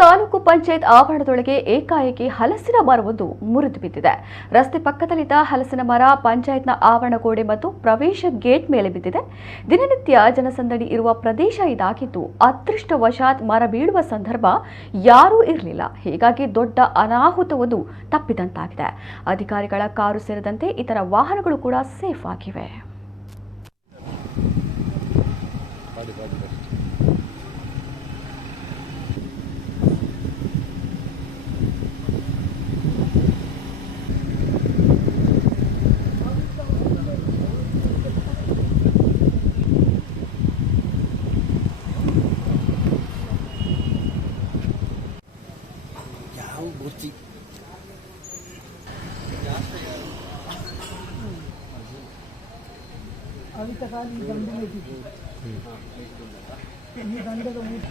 ತಾಲೂಕು ಪಂಚಾಯತ್ ಆವರಣದೊಳಗೆ ಏಕಾಏಕಿ ಹಲಸಿನ ಮರವೊಂದು ಮುರಿದು ಬಿದ್ದಿದೆ. ರಸ್ತೆ ಪಕ್ಕದಲ್ಲಿದ್ದ ಹಲಸಿನ ಮರ ಪಂಚಾಯತ್ನ ಆವರಣ ಗೋಡೆ ಮತ್ತು ಪ್ರವೇಶ ಗೇಟ್ ಮೇಲೆ ಬಿದ್ದಿದೆ. ದಿನನಿತ್ಯ ಜನಸಂದಣಿ ಇರುವ ಪ್ರದೇಶ ಇದಾಗಿದ್ದು ಅದೃಷ್ಟವಶಾತ್ ಮರ ಬೀಳುವ ಸಂದರ್ಭ ಯಾರೂ ಇರಲಿಲ್ಲ. ಹೀಗಾಗಿ ದೊಡ್ಡ ಅನಾಹುತವೊಂದು ತಪ್ಪಿದಂತಾಗಿದೆ. ಅಧಿಕಾರಿಗಳ ಕಾರು ಸೇರಿದಂತೆ ಇತರ ವಾಹನಗಳು ಕೂಡ ಸೇಫ್ ಆಗಿವೆ. Bukti. अभी तक आज गंदे में थी ये गंदे को मुझे